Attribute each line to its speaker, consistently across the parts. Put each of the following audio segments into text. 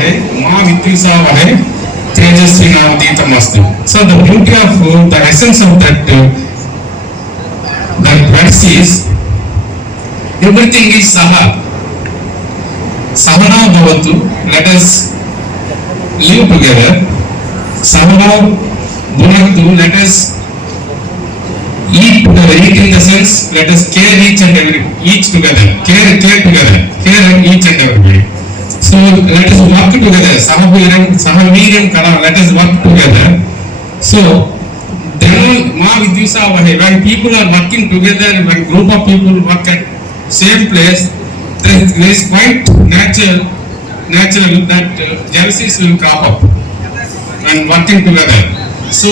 Speaker 1: वहे माँ विद्युषा वहे तेजस्वी नामदीतम अस्तु so the beauty of uh, the essence of that uh, that verse is everything is saha sahana bhavatu let us live together sahana bhunaktu let us eat together eat in the sense let us care each and every each together care care together care each and everybody so let us work together sahaviram sahaviram kada let us work together so then ma vidyusa vahe when people are working together when group of people work at same place there is quite natural natural that uh, jealousies will crop up when working together so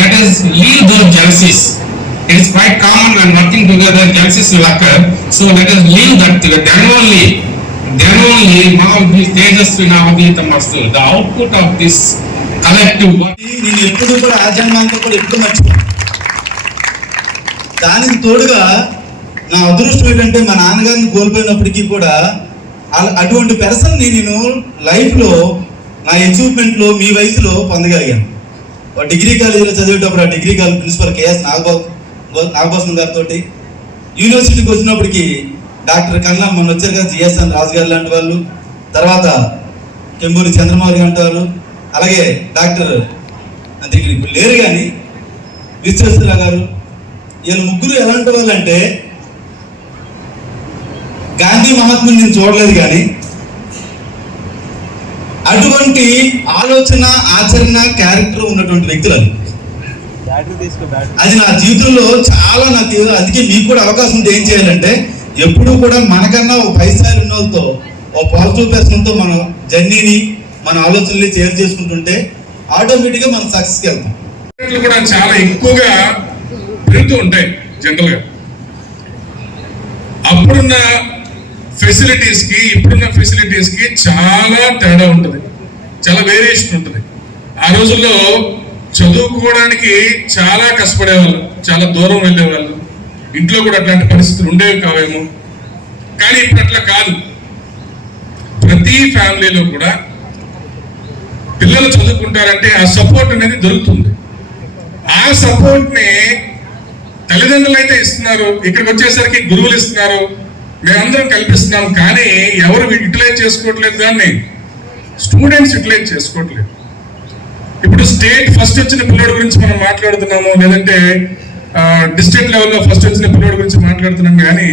Speaker 1: let us leave those jealousies it is quite common when working together jealousies will occur so let us leave that together. then only then only now this tejasvi navadhitam astu the output of this collective
Speaker 2: నేను ఎప్పుడు కూడా ఆ కూడా ఎప్పుడు మర్చిపో దానికి తోడుగా నా అదృష్టం ఏంటంటే మా నాన్నగారిని కోల్పోయినప్పటికీ కూడా అటువంటి పెర్సన్ నేను లైఫ్లో నా అచీవ్మెంట్లో మీ వయసులో పొందగలిగాను. ఒక డిగ్రీ కాలేజీలో చదివేటప్పుడు ఆ degree college principal KS Nagababu Nagabhushan గారితో యూనివర్సిటీకి వచ్చినప్పటికీ డాక్టర్ కన్నా మొన్న వచ్చారు కదా జిఎస్ఎన్ రాజు గారు లాంటి వాళ్ళు. తర్వాత కెంబూరి చంద్రమౌళి లాంటి వాళ్ళు. అలాగే డాక్టర్ అంటే ఇప్పుడు లేరు కానీ విశ్వేశ్వర గారు. వీళ్ళు ముగ్గురు ఎలాంటి వాళ్ళు అంటే గాంధీ మహాత్ముని నేను చూడలేదు కానీ అటువంటి ఆలోచన ఆచరణ క్యారెక్టర్ ఉన్నటువంటి వ్యక్తులు అది. అది నా జీవితంలో చాలా నాకు అందుకే మీకు కూడా అవకాశం ఉంటే ఏం చేయాలంటే ఎప్పుడూ కూడా మనకన్నా ఓ పది ఉన్న వాళ్ళతో ఒక పాజిటివ్ పర్సన్తో మనం జర్నీని మన ఆలోచనల్ని షేర్ చేసుకుంటుంటే ఆటోమేటిక్గా మనం సక్సెస్కి వెళ్తాం.
Speaker 1: కూడా చాలా ఎక్కువగా పెరుగుతూ ఉంటాయి జనరల్గా. అప్పుడున్న ఫెసిలిటీస్కి ఇప్పుడున్న ఫెసిలిటీస్కి చాలా తేడా ఉంటుంది. చాలా వేరియేషన్ ఉంటుంది. ఆ రోజుల్లో చదువుకోవడానికి చాలా కష్టపడేవాళ్ళు చాలా దూరం వెళ్ళేవాళ్ళు ఇంట్లో కూడా అట్లాంటి పరిస్థితులు ఉండేవి కావేమో. కానీ ఇప్పుడు అట్లా కాదు. ప్రతి ఫ్యామిలీలో కూడా పిల్లలు చదువుకుంటారంటే ఆ సపోర్ట్ అనేది దొరుకుతుంది. ఆ సపోర్ట్ని తల్లిదండ్రులు అయితే ఇస్తున్నారు. ఇక్కడికి వచ్చేసరికి గురువులు ఇస్తున్నారు. మేమందరం కల్పిస్తున్నాం. కానీ ఎవరు యూటిలైజ్ చేసుకోవట్లేదు దాన్ని. స్టూడెంట్స్ యూటిలైజ్ చేసుకోవట్లేదు. ఇప్పుడు స్టేట్ ఫస్ట్ వచ్చిన పిల్లడి గురించి మనం మాట్లాడుతున్నాము లేదంటే డిస్ట్రిక్ట్ లెవెల్లో ఫస్ట్ వచ్చిన పిల్లోడి గురించి మాట్లాడుతున్నాం కానీ